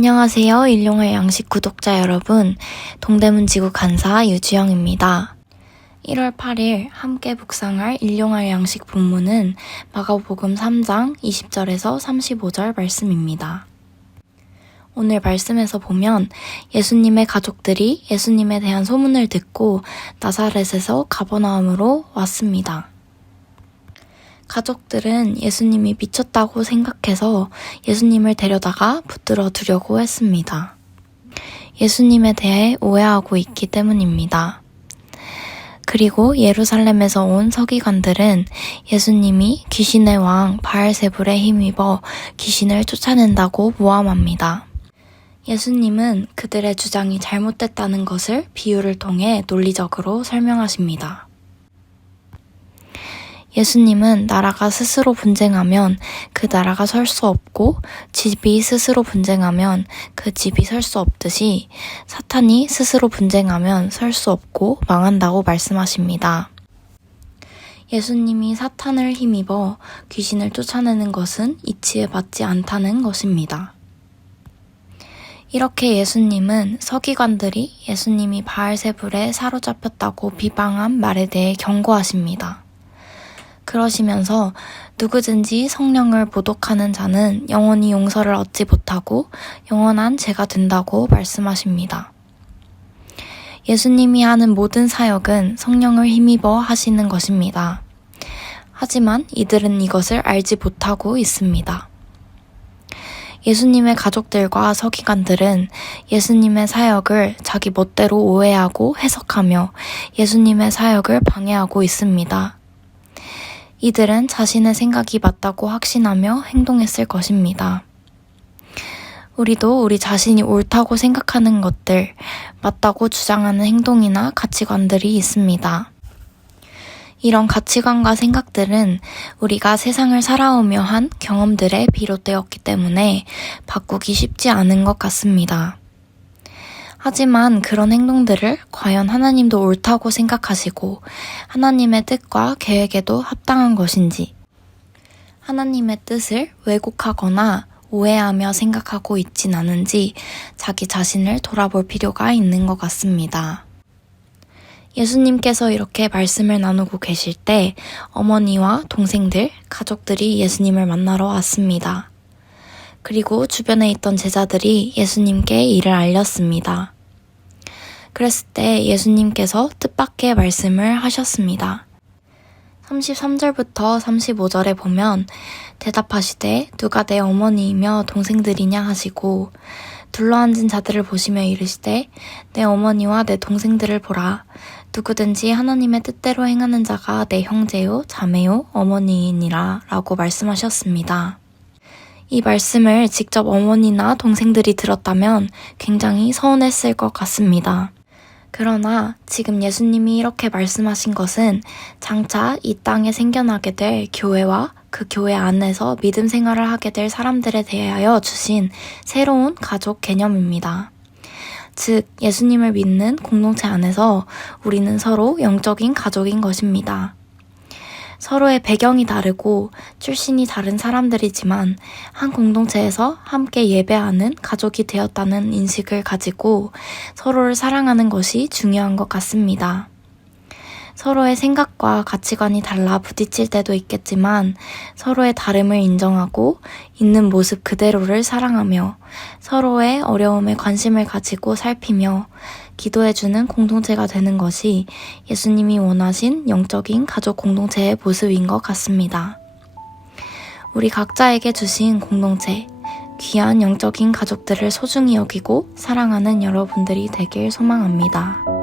안녕하세요. 일용할 양식 구독자 여러분. 동대문 지구 간사 유주영입니다. 1월 8일 함께 묵상할 일용할 양식 본문은 마가복음 3장 20절에서 35절 말씀입니다. 오늘 말씀에서 보면 예수님의 가족들이 예수님에 대한 소문을 듣고 나사렛에서 가버나움으로 왔습니다. 가족들은 예수님이 미쳤다고 생각해서 예수님을 데려다가 붙들어 두려고 했습니다. 예수님에 대해 오해하고 있기 때문입니다. 그리고 예루살렘에서 온 서기관들은 예수님이 귀신의 왕 바알세불에 힘입어 귀신을 쫓아낸다고 모함합니다. 예수님은 그들의 주장이 잘못됐다는 것을 비유를 통해 논리적으로 설명하십니다. 예수님은 나라가 스스로 분쟁하면 그 나라가 설 수 없고 집이 스스로 분쟁하면 그 집이 설 수 없듯이 사탄이 스스로 분쟁하면 설 수 없고 망한다고 말씀하십니다. 예수님이 사탄을 힘입어 귀신을 쫓아내는 것은 이치에 맞지 않다는 것입니다. 이렇게 예수님은 서기관들이 예수님이 바알세불에 사로잡혔다고 비방한 말에 대해 경고하십니다. 그러시면서 누구든지 성령을 모독하는 자는 영원히 용서를 얻지 못하고 영원한 죄가 된다고 말씀하십니다. 예수님이 하는 모든 사역은 성령을 힘입어 하시는 것입니다. 하지만 이들은 이것을 알지 못하고 있습니다. 예수님의 가족들과 서기관들은 예수님의 사역을 자기 멋대로 오해하고 해석하며 예수님의 사역을 방해하고 있습니다. 이들은 자신의 생각이 맞다고 확신하며 행동했을 것입니다. 우리도 우리 자신이 옳다고 생각하는 것들, 맞다고 주장하는 행동이나 가치관들이 있습니다. 이런 가치관과 생각들은 우리가 세상을 살아오며 한 경험들에 비롯되었기 때문에 바꾸기 쉽지 않은 것 같습니다. 하지만 그런 행동들을 과연 하나님도 옳다고 생각하시고 하나님의 뜻과 계획에도 합당한 것인지, 하나님의 뜻을 왜곡하거나 오해하며 생각하고 있진 않은지 자기 자신을 돌아볼 필요가 있는 것 같습니다. 예수님께서 이렇게 말씀을 나누고 계실 때 어머니와 동생들, 가족들이 예수님을 만나러 왔습니다. 그리고 주변에 있던 제자들이 예수님께 이를 알렸습니다. 그랬을 때 예수님께서 뜻밖의 말씀을 하셨습니다. 33절부터 35절에 보면 대답하시되 누가 내 어머니이며 동생들이냐 하시고 둘러앉은 자들을 보시며 이르시되 내 어머니와 내 동생들을 보라. 누구든지 하나님의 뜻대로 행하는 자가 내 형제요 자매요 어머니이니라 라고 말씀하셨습니다. 이 말씀을 직접 어머니나 동생들이 들었다면 굉장히 서운했을 것 같습니다. 그러나 지금 예수님이 이렇게 말씀하신 것은 장차 이 땅에 생겨나게 될 교회와 그 교회 안에서 믿음 생활을 하게 될 사람들에 대하여 주신 새로운 가족 개념입니다. 즉, 예수님을 믿는 공동체 안에서 우리는 서로 영적인 가족인 것입니다. 서로의 배경이 다르고 출신이 다른 사람들이지만 한 공동체에서 함께 예배하는 가족이 되었다는 인식을 가지고 서로를 사랑하는 것이 중요한 것 같습니다. 서로의 생각과 가치관이 달라 부딪힐 때도 있겠지만 서로의 다름을 인정하고 있는 모습 그대로를 사랑하며 서로의 어려움에 관심을 가지고 살피며 기도해주는 공동체가 되는 것이 예수님이 원하신 영적인 가족 공동체의 모습인 것 같습니다. 우리 각자에게 주신 공동체, 귀한 영적인 가족들을 소중히 여기고 사랑하는 여러분들이 되길 소망합니다.